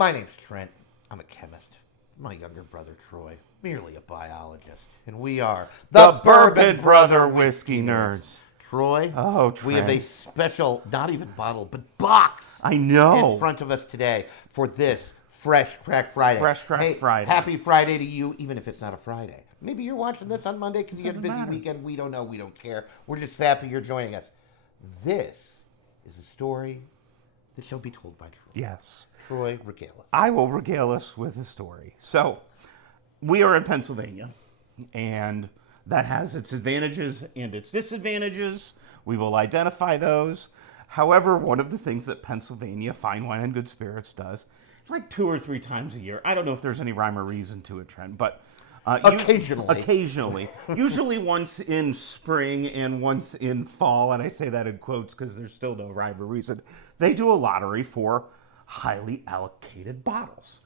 My name's Trent. I'm a chemist. My younger brother, Troy, merely a biologist. And we are The Bourbon Brother Whiskey Nerds. Troy, Oh, we have a Trent. special, not even bottle, but box I know. in front of us today for this Fresh Crack Friday. Fresh Crack Friday. Happy Friday to you, even if it's not a Friday. Maybe you're watching this on Monday because you had a Doesn't busy matter. weekend. We don't know. We don't care. We're just happy you're joining us. This is a story that shall be told by Troy. Yes. Troy, regale us. I will regale us with a story. So, we are in Pennsylvania, and that has its advantages and its disadvantages. We will identify those. However, one of the things that Pennsylvania Fine Wine and Good Spirits does, like 2 or 3 times a year, I don't know if there's any rhyme or reason to it, Trent, but occasionally, usually once in spring and once in fall, and I say that in quotes because there's still no rhyme or reason, they do a lottery for highly allocated bottles.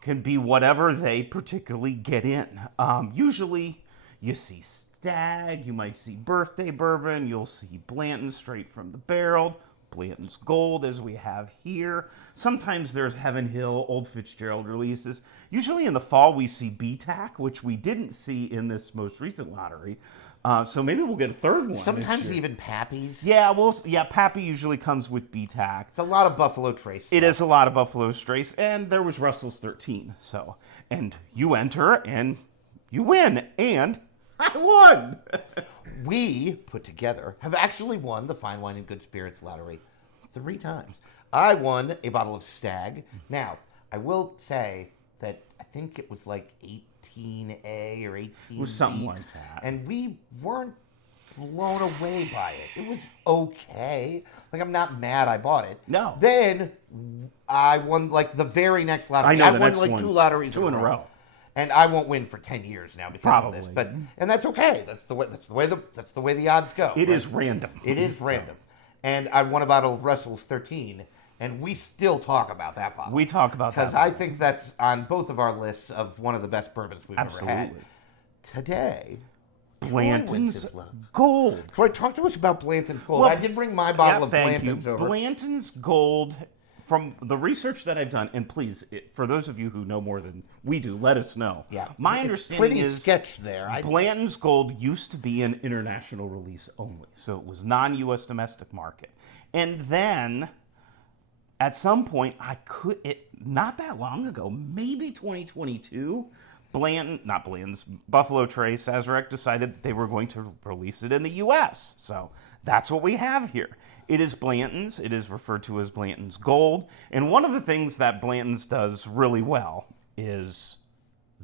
Can be whatever they particularly get in. Usually you see Stag, you might see Birthday Bourbon, you'll see Blantons straight from the barrel, Blantons Gold as we have here. Sometimes there's Heaven Hill, Old Fitzgerald releases. Usually in the fall we see BTAC, which we didn't see in this most recent lottery. So maybe we'll get a third one. Sometimes even Pappy's. Yeah, Pappy usually comes with BTAC. It's a lot of Buffalo Trace. It is a lot of Buffalo Trace, and there was Russell's 13. So, and you enter and you win, and I won. We put together have actually won the Fine Wine and Good Spirits lottery 3 times. I won a bottle of Stag. Now, I will say that I think it was like 18A or 18B. It was something like that. And we weren't blown away by it. It was okay. Like, I'm not mad I bought it. No. Then I won, like, the very next lottery. I know the won, next like, one. 2 lotteries 2 in a row. And I won't win for 10 years now because of this. Probably. And that's okay. That's the way the odds go. It right? is random. It is random. And I won a bottle of Russell's 13, and we still talk about that bottle. We talk about that because I think that's on both of our lists of one of the best bourbons we've ever had. Absolutely. Today, Troy wins Blanton's his love. Gold. Troy, talk to us about Blanton's Gold. Well, I did bring my bottle of thank Blanton's you. over. Blanton's Gold, from the research that I've done, and please, for those of you who know more than we do, let us know. Yeah. My It's understanding pretty is sketched there. Blanton's Gold used to be an international release only, so it was non-U.S. domestic market. And then, at some point, not that long ago, maybe 2022, Buffalo Trace, Sazerac decided that they were going to release it in the U.S. So that's what we have here. It is Blanton's. It is referred to as Blanton's Gold. And one of the things that Blanton's does really well is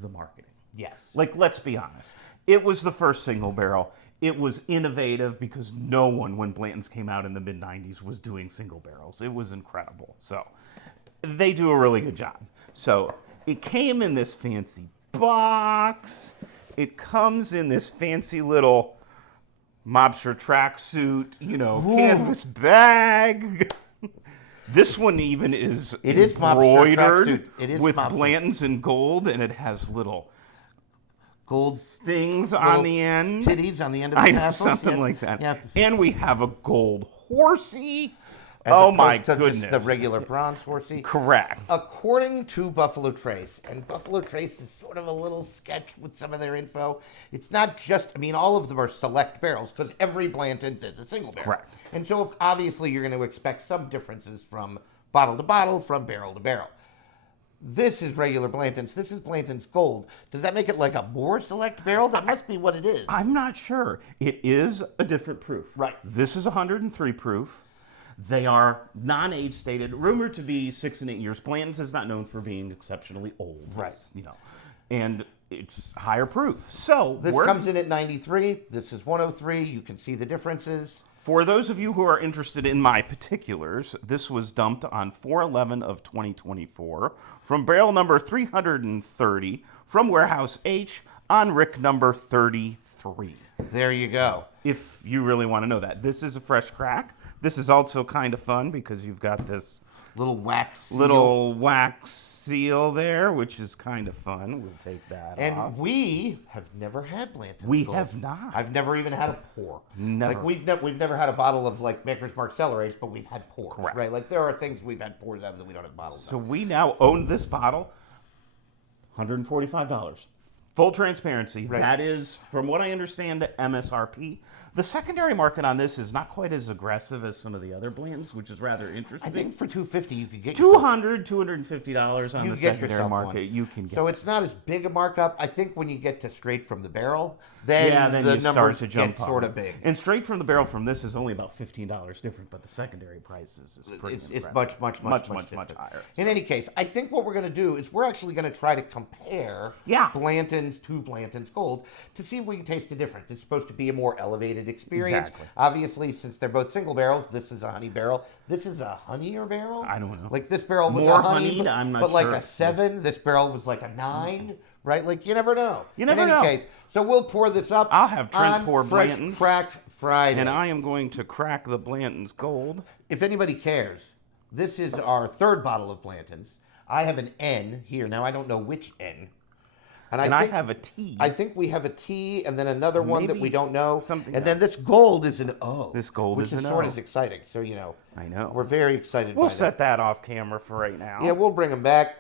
the marketing. Yes. Like, let's be honest. It was the first single barrel. It was innovative because no one, when Blanton's came out in the mid-90s, was doing single barrels. It was incredible. So they do a really good job. So it came in this fancy box. It comes in this fancy little mobster tracksuit, canvas bag. This one even is embroidered with Blanton's in gold, and it has little gold things on the end. Titties on the end of the tassels. Something like that. Yeah. And we have a gold horsey. As my opposed to goodness. just the regular bronze horsey. Correct. According to Buffalo Trace, and Buffalo Trace is sort of a little sketched with some of their info. It's not just, all of them are select barrels because every Blanton's is a single barrel. Correct. And so obviously you're going to expect some differences from bottle to bottle, from barrel to barrel. This is regular Blanton's. This is Blanton's Gold. Does that make it like a more select barrel? That must be what it is. I'm not sure. It is a different proof. Right. This is 103 proof. They are non-age stated, rumored to be 6 and 8 years. Blanton's is not known for being exceptionally old. Right. And it's higher proof. So this comes in at 93. This is 103. You can see the differences. For those of you who are interested in my particulars, this was dumped on 4/11 of 2024 from barrel number 330 from Warehouse H on Rick number 33. There you go. If you really want to know that. This is a fresh crack. This is also kind of fun because you've got this little wax seal. Little wax seal there, which is kind of fun. We'll take that And off. we have never had Blantons We Gold. have not. I've never even had a pour. Never. Like we've never had a bottle of like Maker's Mark Cellerates, but we've had pours. Correct. Right? Like there are things we've had pours of that we don't have bottles So of. we now own this bottle, $145. Full transparency. Right. That is, from what I understand, MSRP. The secondary market on this is not quite as aggressive as some of the other Blantons, which is rather interesting. I think for $250 you could get yourself- $250 on you the could get secondary yourself market. one. You can get. So it's not as big a markup. I think when you get to straight from the barrel, then then the you start numbers to jump get sort on. of big. And straight from the barrel from this is only about $15 different, but the secondary prices is pretty It's incredible. much much higher. In any case, I think what we're going to do is we're actually going to try to compare Yeah. Blantons to Blantons Gold to see if we can taste the difference. It's supposed to be a more elevated experience. Exactly. Obviously, since they're both single barrels, this is a honey barrel. This is a honeyed barrel. I don't know. Like this barrel was More a honey, honeyed? I'm not but like sure. a 7. This barrel was like a 9. Right? Like you never know. You never In know. any case, so we'll pour this up. I'll have Trent on pour Fresh Blantons. Crack Friday. And I am going to crack the Blantons Gold. If anybody cares, this is our third bottle of Blantons. I have an N here. Now, I don't know which N. And I think, have a T. I think we have a T and then another one that Maybe we don't know. something And then this gold is an O. This gold which is an sort O. of exciting. So, I know. we're very excited We'll by set that off camera for right now. that. Yeah, we'll bring them back.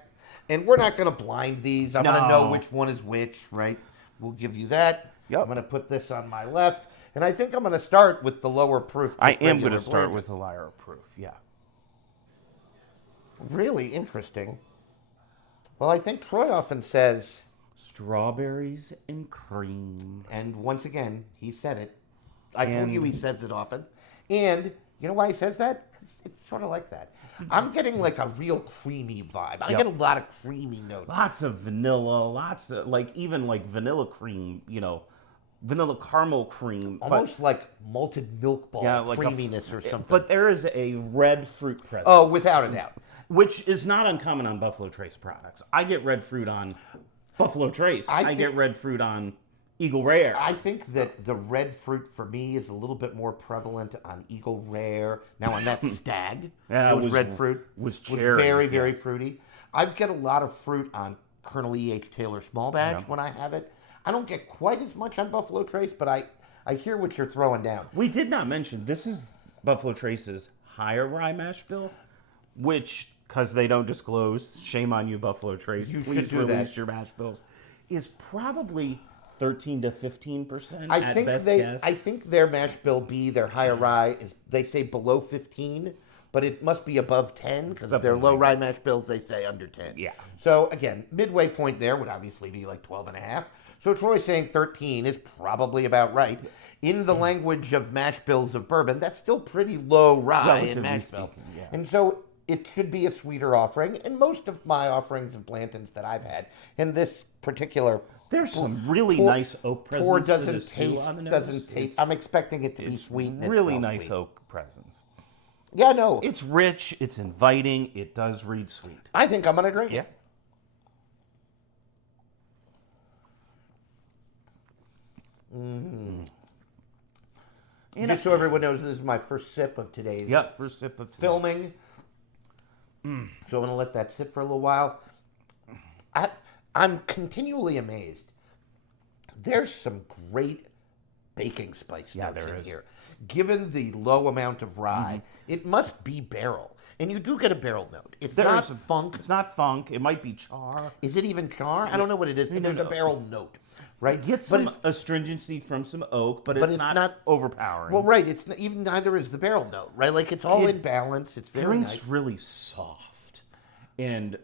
And we're not going to blind these. I'm going to know No. which one is which, right? We'll give you that. Yep. I'm going to put this on my left. And I think I'm going to start with the lower proof. I just am regular going to start Blantons. with a liar proof. Yeah. Really interesting. Well, I think Troy often says, Strawberries and cream. and once again, he said it. I told And- you he says it often. And you know why he says that? 'Cause it's sort of like that. I'm getting like a real creamy vibe. I Yep. get a lot of creamy notes. Lots of vanilla, lots of, like, even like vanilla cream, vanilla caramel cream. Almost like malted milk ball like a- creaminess or something. But there is a red fruit presence. Oh, without a doubt. Which is not uncommon on Buffalo Trace products. I get red fruit on Buffalo Trace. I get red fruit on Eagle Rare. I think that the red fruit for me is a little bit more prevalent on Eagle Rare. Now on that Stag, Yeah, it was was- red fruit. was cherry, very, yeah. very fruity. I get a lot of fruit on Colonel E.H. Taylor small batch when I have it. I don't get quite as much on Buffalo Trace, but I hear what you're throwing down. We did not mention, this is Buffalo Trace's higher rye mash bill, which, because they don't disclose, shame on you, Buffalo Trace, You please should do that. release your mash bills, is probably 13 to 15% I at think best they, guess. I think their mash bill B, their higher rye is they say below 15, but it must be above 10 because their Something low like rye mash bills they say under 10. Yeah. So again, midway point there would obviously be like 12 and a half. So Troy's saying 13 is probably about right. In the language of mash bills of bourbon, that's still pretty low rye in Relatively mash bill. speaking, yeah. And so it should be a sweeter offering. And most of my offerings of Blantons that I've had, in this particular There's some really pour- nice oak presence pour to doesn't this too taste, on the nose. doesn't taste. It's- I'm expecting it to be sweet. And really it's not nice sweet. oak presence. Yeah, no. It's rich, it's inviting, it does read sweet. I think I'm gonna drink it. Just so everyone knows, this is my first sip of today's Yep, first sip of filming. So I'm gonna let that sit for a little while. I'm continually amazed. There's some great baking spice Yeah, notes there in is. here. Given the low amount of rye, it must be barrel. And you do get a barrel note. It's not funk. It's not funk. It might be char. Is it even char? I don't know what it is, but there's a barrel note, right? Get But some it's- astringency from some oak, but But it's, it's not, not- overpowering. well, right. It's not, even neither is the barrel note, right? Like it's all in balance. It's very Drink's nice. really soft and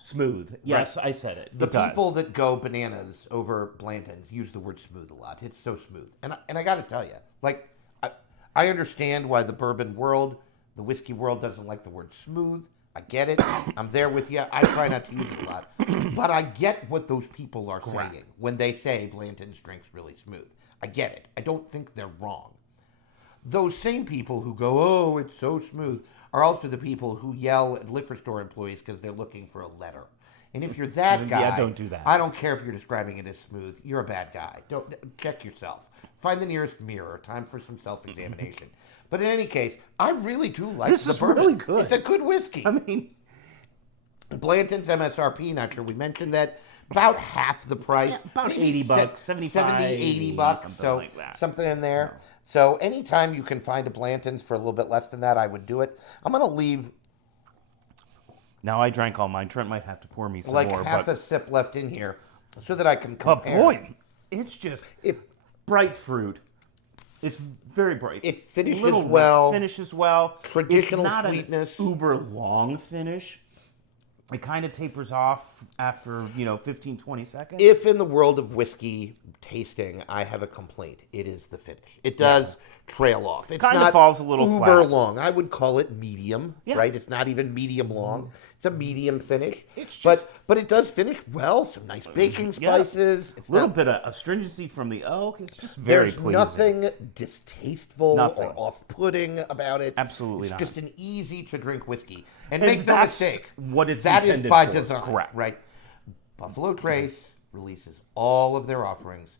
smooth. Yes, I said it. The It does. people that go bananas over Blantons use the word smooth a lot. It's so smooth. And I got to tell you, like, I understand why the bourbon world, the whiskey world doesn't like the word smooth. I get it. I'm there with you. I try not to use it a lot. But I get what those people are saying when they say Blanton's drink's really smooth. I get it. I don't think they're wrong. Those same people who go, oh, it's so smooth, are also the people who yell at liquor store employees because they're looking for a letter. And if you're that guy, Yeah, don't do that. I don't care if you're describing it as smooth. You're a bad guy. Don't check yourself. Find the nearest mirror. Time for some self-examination. But in any case, I really do like This the is bourbon. really good. It's a good whiskey. I mean, Blanton's MSRP, not sure we mentioned that, about half the price. Yeah, about maybe $80, 70, 80 $75, bucks. something So like that. something in there. So anytime you can find a Blanton's for a little bit less than that, I would do it. I'm going to leave now I drank all mine. Trent might have to pour me some like more. half but, a sip left in here so that I can but compare. boy, it's just bright fruit. It's very bright. It finishes Little well. Finishes well. Traditional it's not sweetness. An uber long finish. It kind of tapers off after 15, 20 seconds. If in the world of whiskey tasting, I have a complaint, it is the finish. It does trail off. It's Kinda not falls a little uber flat. long. I would call it medium, Yeah. right? It's not even medium long. It's a medium finish. It's just- but it does finish well. Some nice baking Yeah. spices. It's a little not- bit of astringency from the oak. It's just very There's pleasing. nothing distasteful Nothing. or off-putting about it. Absolutely it's not. just an easy-to-drink whiskey. And, And make no that's mistake, what it's that is intended by for. design, Correct. right? Buffalo Trace releases all of their offerings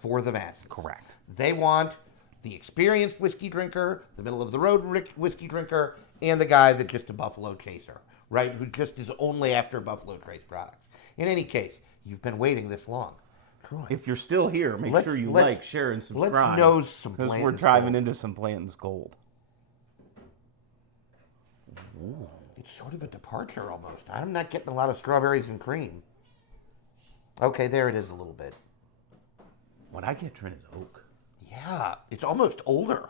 for the masses. Correct. They want the experienced whiskey drinker, the middle-of-the-road whiskey drinker, and the guy that's just a Buffalo chaser, right? Who just is only after Buffalo Trace products. In any case, you've been waiting this long. Troy, If you're still here, make Let's- sure you let's- like, share, and let's subscribe. nose some because we're Blanton's driving Gold. into some Blanton's Gold. It's sort of a departure almost. I'm not getting a lot of strawberries and cream. Okay, there it is a little bit. What I get, Trent, is oak. Yeah, it's almost older.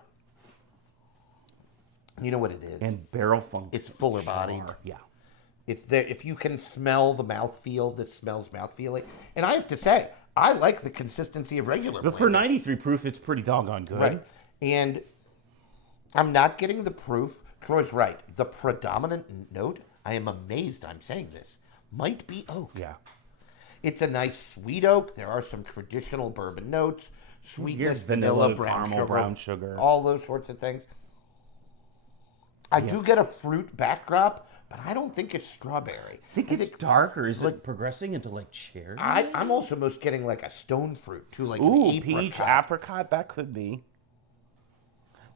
You know what it is? And barrel funk. It's fuller bodied. Yeah. If you can smell the mouthfeel, this smells mouthfeely. And I have to say, I like the consistency of regular But for Blanton's. 93 proof, it's pretty doggone good. Right. And I'm not getting the proof. Troy's right. The predominant note, I am amazed I'm saying this, might be oak. Yeah. It's a nice sweet oak. There are some traditional bourbon notes, sweetness, Here's vanilla, caramel, brown sugar. all those sorts of things. I do get a fruit backdrop, but I don't think it's strawberry. I think it's darker. Is it progressing into like cherry? I'm also most getting like a stone fruit too, like Ooh, an apricot. peach, apricot. That could be.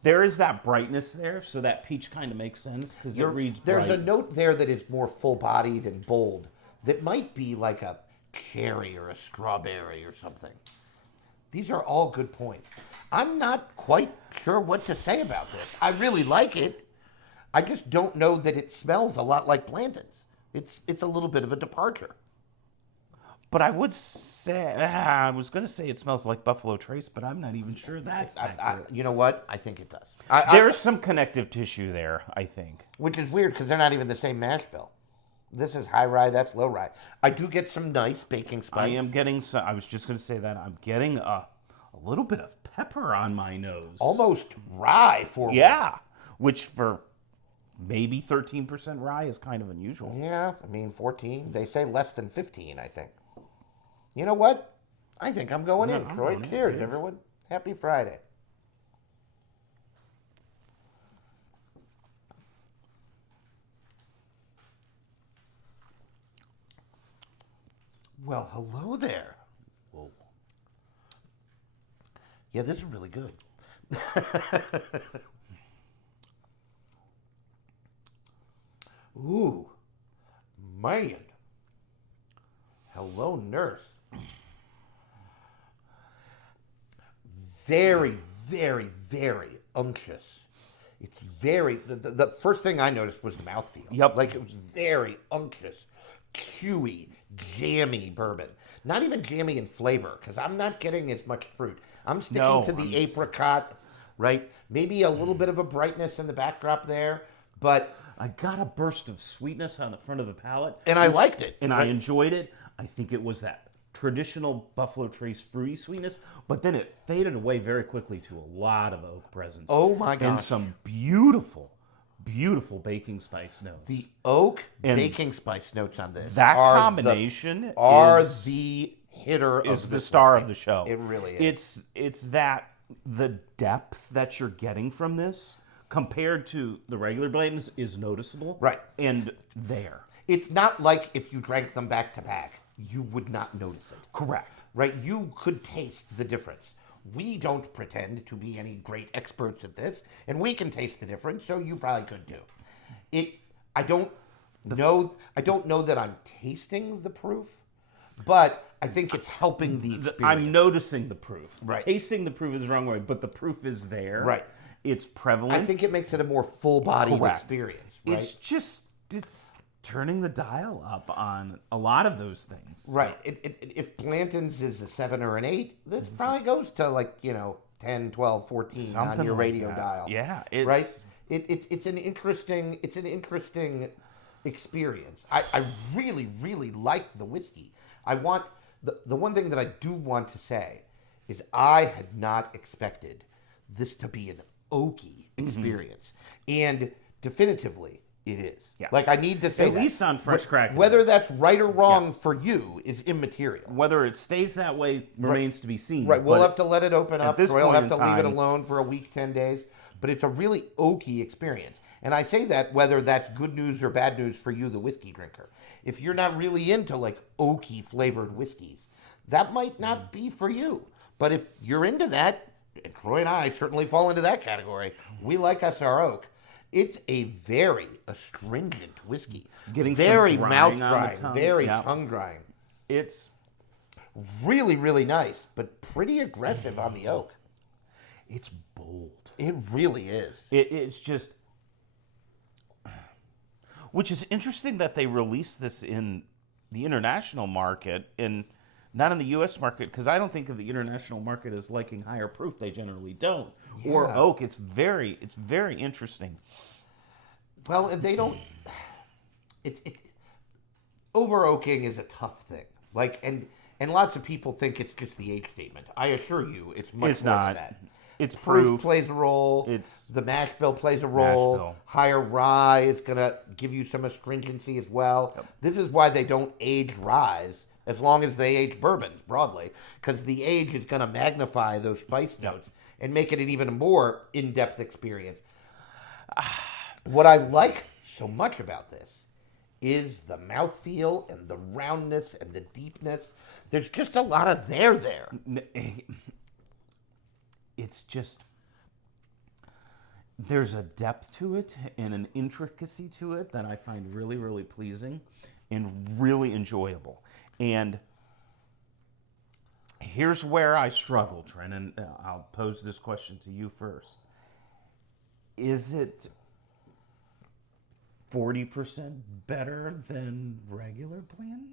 There is that brightness there, so that peach kind of makes sense because it reads There's bright. a note there that is more full-bodied and bold that might be like a cherry or a strawberry or something. These are all good points. I'm not quite sure what to say about this. I really like it. I just don't know that it smells a lot like Blanton's. It's a little bit of a departure. But I would say, I was going to say it smells like Buffalo Trace, but I'm not even sure that's accurate. You know what? I think it does. There's some connective tissue there, I think. Which is weird because they're not even the same mash bill. This is high rye, that's low rye. I do get some nice baking spice. I am getting some, I was just going to say that. I'm getting a little bit of pepper on my nose. Almost rye for Yeah, which for maybe 13% rye is kind of unusual. Yeah, I mean 14. They say less than 15, I think. You know what? I think I'm going in, I'm Troy. going in, Cheers, yeah. everyone. Happy Friday. Well, hello there. Whoa. Yeah, this is really good. Ooh, man. Hello, nurse. Very, very, very unctuous. It's very, the first thing I noticed was the mouthfeel. Yep. Like it was very unctuous, chewy, jammy bourbon. Not even jammy in flavor, because I'm not getting as much fruit. I'm sticking to the apricot, right? Maybe a little bit of a brightness in the backdrop there, but... I got a burst of sweetness on the front of the palate. And I liked it. And right? I enjoyed it. I think it was that traditional Buffalo Trace fruity sweetness, but then it faded away very quickly to a lot of oak presence. Oh my gosh. And some beautiful, beautiful baking spice notes. The oak And baking spice notes on this. that are combination is the hitter is of the this star whiskey. of the show. It really is. It's that the depth that you're getting from this compared to the regular Blantons is noticeable. Right. And there. it's not like if you drank them back to back, you would not notice it. Correct. Right? You could taste the difference. We don't pretend to be any great experts at this, and we can taste the difference, so you probably could too. I don't know that I'm tasting the proof, but I think it's helping the experience. I'm noticing the proof. Right. Tasting the proof is the wrong way, but the proof is there. Right. It's prevalent. I think it makes it a more full-bodied Correct. experience. Right? It's turning the dial up on a lot of those things. Right. If Blantons is a 7 or an 8, this probably goes to 10, 12, 14 Something on your like radio that. dial. Yeah. Right? It's an interesting experience. I really, really like the whiskey. I want the one thing that I do want to say is I had not expected this to be an oaky experience. And definitively it is. Yeah. I need to say At least on fresh crack. whether that's right or wrong for you is immaterial. Whether it stays that way remains to be seen. Right. We'll but have to let it open up. this Troy will point have to in leave it time- alone for a week, 10 days. But it's a really oaky experience. And I say that whether that's good news or bad news for you, the whiskey drinker. If you're not really into oaky flavored whiskeys, that might not be for you. But if you're into that, and Troy and I certainly fall into that category, we like us our oak. It's a very astringent whiskey. Getting some very drying mouth on the drying, tongue. very Yeah. tongue drying. It's Really, really nice, but pretty aggressive on the oak. it's bold. It really is. It's just, which is interesting that they released this in the international market and not in the U.S. market, because I don't think of the international market as liking higher proof. They generally don't. Or Yeah. oak. It's very interesting. Well, they don't. Over oaking is a tough thing. And lots of people think it's just the age statement. I assure you, it's much It's more not. than that. It's Proof plays a role. It's the mash bill plays a role. bill. Higher rye is gonna give you some astringency as well. Yep. This is why they don't age ryes as long as they age bourbons broadly, because the age is gonna magnify those spice notes and make it an even more in-depth experience. What I like so much about this is the mouthfeel and the roundness and the deepness. There's just a lot of there. It's just, there's a depth to it and an intricacy to it that I find really, really pleasing and really enjoyable. And here's where I struggle, Trent, and I'll pose this question to you first. Is it 40% better than regular Blantons?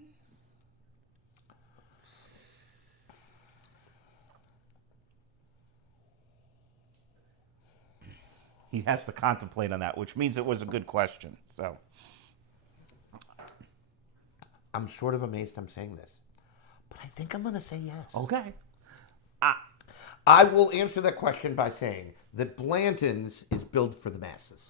He has to contemplate on that, which means it was a good question. So, I'm sort of amazed I'm saying this, but I think I'm going to say yes. okay. I will answer that question by saying that Blantons is built for the masses.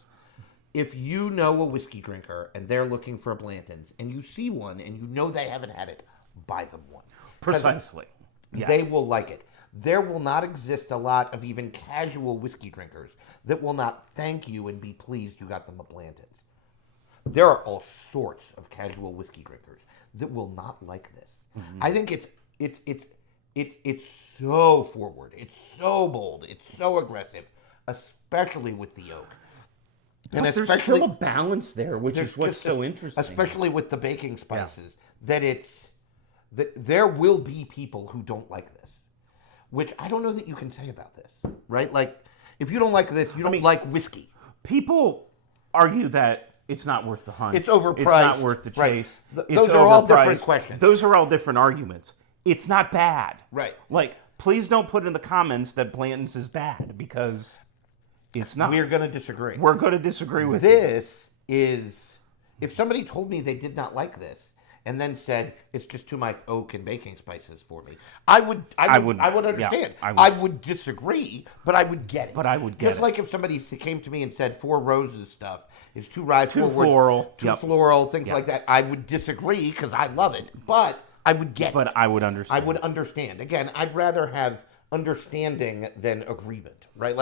If you know a whiskey drinker and they're looking for a Blantons and you see one and you know they haven't had it, buy them one. 'Cause Precisely. Yes. They will like it. There will not exist a lot of even casual whiskey drinkers that will not thank you and be pleased you got them a Blantons. There are all sorts of casual whiskey drinkers that will not like this. I think it's so forward, it's so bold, it's so aggressive, especially with the oak. And there's still a balance there, which is what's just so interesting. Especially with the baking spices, that there will be people who don't like this, which I don't know that you can say about this, right? If you don't like this, you don't like whiskey. People argue that it's not worth the hunt. It's overpriced. It's not worth the Right. chase. Those are all different overpriced. questions. Those are all different arguments. It's not bad. Right. Please don't put in the comments that Blantons is bad, because it's not. We're going to disagree. We're going to disagree with This is, if somebody told me they did not like this and then said it's just too much oak and baking spices for me, I would understand. Yeah, I would disagree, but I would get it. But I would get Just it. like if somebody came to me and said Four Roses stuff is too rye Too forward, floral. too Yep. floral, things like that, I would disagree because I love it, but I would get it. But I would understand. I would understand. Again, I'd rather have understanding than agreement, right?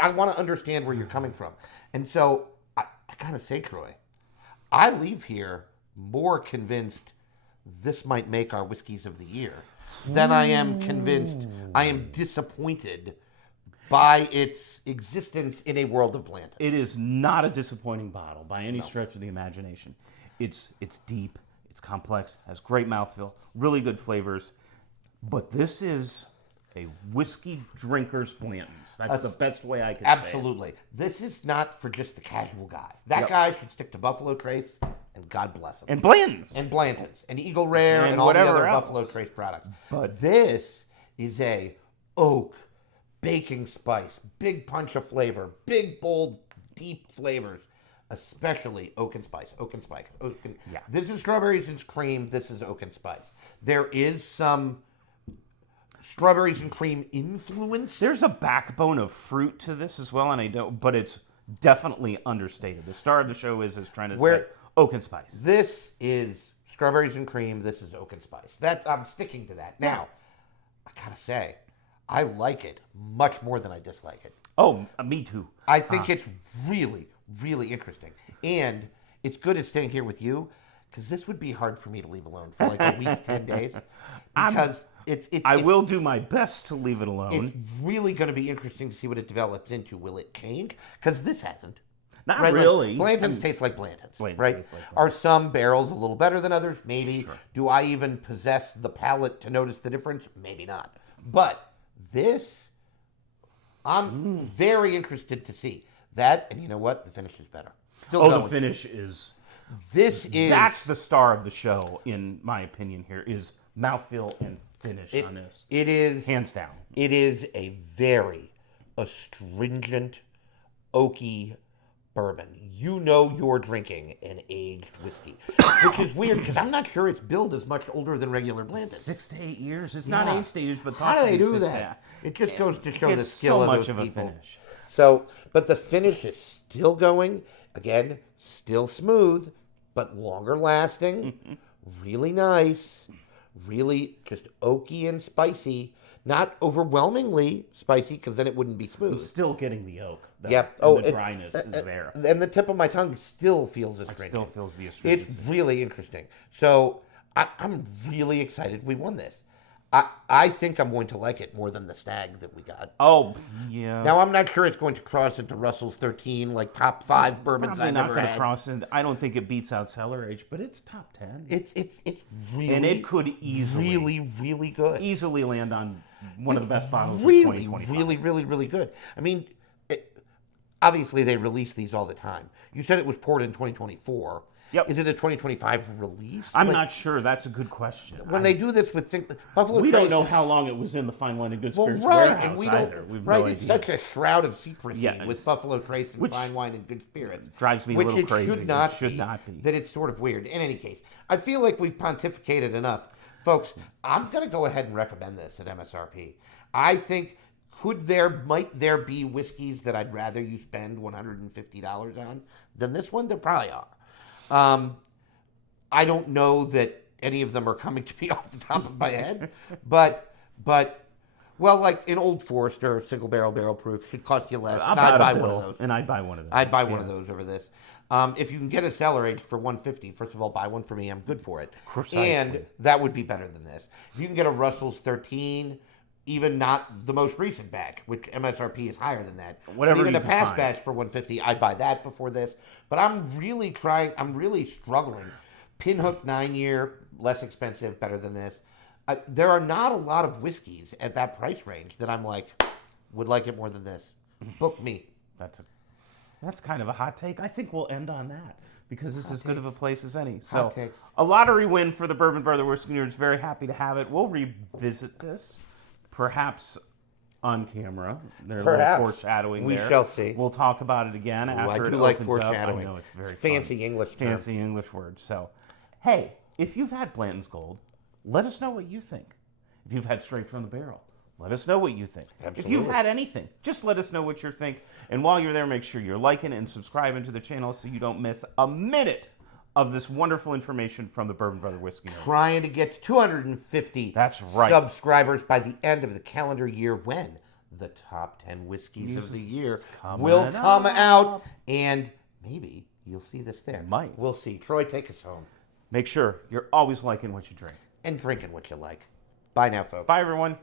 I want to understand where you're coming from. And so I got to say, Troy, I leave here more convinced this might make our whiskeys of the year than I am convinced I am disappointed by its existence in a world of Blantons. It is not a disappointing bottle by any stretch of the imagination. It's deep, it's complex, has great mouthfeel, really good flavors. But this is a whiskey drinker's Blantons. That's the best way I could say it. Absolutely. This is not for just the casual guy. That guy should stick to Buffalo Trace, and God bless him. And Blantons. And Blantons. And Eagle Rare And and all the whatever other else. Buffalo Trace products. But this is a oak, baking spice, big punch of flavor, big, bold, deep flavors, especially oak and spice. Yeah. This is strawberries and cream. This is oak and spice. There is some strawberries and cream influence. there's a backbone of fruit to this as well, and I don't, but it's definitely understated. The star of the show is trying to say oak and spice. This is strawberries and cream. This is oak and spice. I'm sticking to that. Now, I gotta say, I like it much more than I dislike it. Oh, me too. I think it's really, really interesting. And it's good at staying here with you, because this would be hard for me to leave alone for like a week, 10 days. Because I will do my best to leave it alone. It's really going to be interesting to see what it develops into. Will it change? Because this hasn't. Not Right, really. Like, Blantons taste like Blantons, Blantons right? taste like Blantons. Are some barrels a little better than others? Maybe. Sure. Do I even possess the palate to notice the difference? Maybe not. But this, I'm very interested to see that. And you know what? The finish is better. Still going. The finish is... That's the star of the show, in my opinion here, is mouthfeel and finish on this. It is... Hands down. It is a very astringent, oaky bourbon. You know you're drinking an aged whiskey, which is weird because I'm not sure it's billed as much older than regular Blantons. 6 to 8 years. It's not 8 stages, but how do they do 6 that? yeah. It just goes to show the It's skill so of much those of people. a finish. So, but the finish is still going. Again, still smooth, but longer lasting. Really nice. Really just oaky and spicy. Not overwhelmingly spicy, because then it wouldn't be smooth. Still getting the oak. Though, Yep. And the dryness is there. And the tip of my tongue still feels It astringent. still feels the astringent. It's really interesting. So I'm really excited we won this. I think I'm going to like it more than the Stag that we got. Oh, yeah. Now, I'm not sure it's going to cross into Russell's 13, like top 5 bourbons Probably I've not ever going to had. cross in. I don't think it beats out Cellar Age, but it's top 10. It's really, and it could really good. easily land on one of the best bottles of Really, 2025. really good. I mean, obviously they release these all the time. You said it was poured in 2024. Yep. Is it a 2025 release? I'm not sure. That's a good question. When they do this with Buffalo we Trace don't know is- how long it was in the Fine Wine and Good Well, Spirits right, warehouse and we either. don't. We've Right, no it's idea. such a shroud of secrecy Yeah, with Buffalo Trace and which Fine Wine and Good Spirits. drives me a which little it crazy. Should not It should be, not be. That it's sort of weird. In any case, I feel like we've pontificated enough, folks. I'm going to go ahead and recommend this at MSRP. I think might there be whiskeys that I'd rather you spend $150 on than this one? There probably are. I don't know that any of them are coming to me off the top of my head, but well, like an Old Forester single barrel proof should cost you less. And I'd buy one of those. And I'd buy one of those. I'd buy one of those over this. If you can get a Cellar Age for $150, first of all, buy one for me. I'm good for it. Precisely. And that would be better than this. If you can get a Russell's 13, even not the most recent batch, which MSRP is higher than that. Whatever Even you the can past find. batch for $150, I'd buy that before this. But I'm really struggling. Pinhook 9-year, less expensive, better than this. There are not a lot of whiskeys at that price range that I'm like, would like it more than this. Book me. That's kind of a hot take. I think we'll end on that because it's as good of a place as any. So Hot takes. a lottery win for the Bourbon Brother Whiskey Nerds. Very happy to have it. We'll revisit this, perhaps on camera. There's a little foreshadowing We there. shall see. We'll talk about it again after I it do like opens foreshadowing. up. I know it's very Fancy fun. English term. Fancy English word. So, hey, if you've had Blanton's Gold, let us know what you think. If you've had Straight from the Barrel, let us know what you think. Absolutely. If you've had anything, just let us know what you think. And while you're there, make sure you're liking and subscribing to the channel so you don't miss a minute of this wonderful information from the Bourbon Brother Whiskey Nerds. Trying to get to 250 That's right. subscribers by the end of the calendar year when the top 10 whiskeys of the year will come out. And maybe you'll see this there. Might. We'll see. Troy, take us home. Make sure you're always liking what you drink. And drinking what you like. Bye now, folks. Bye, everyone.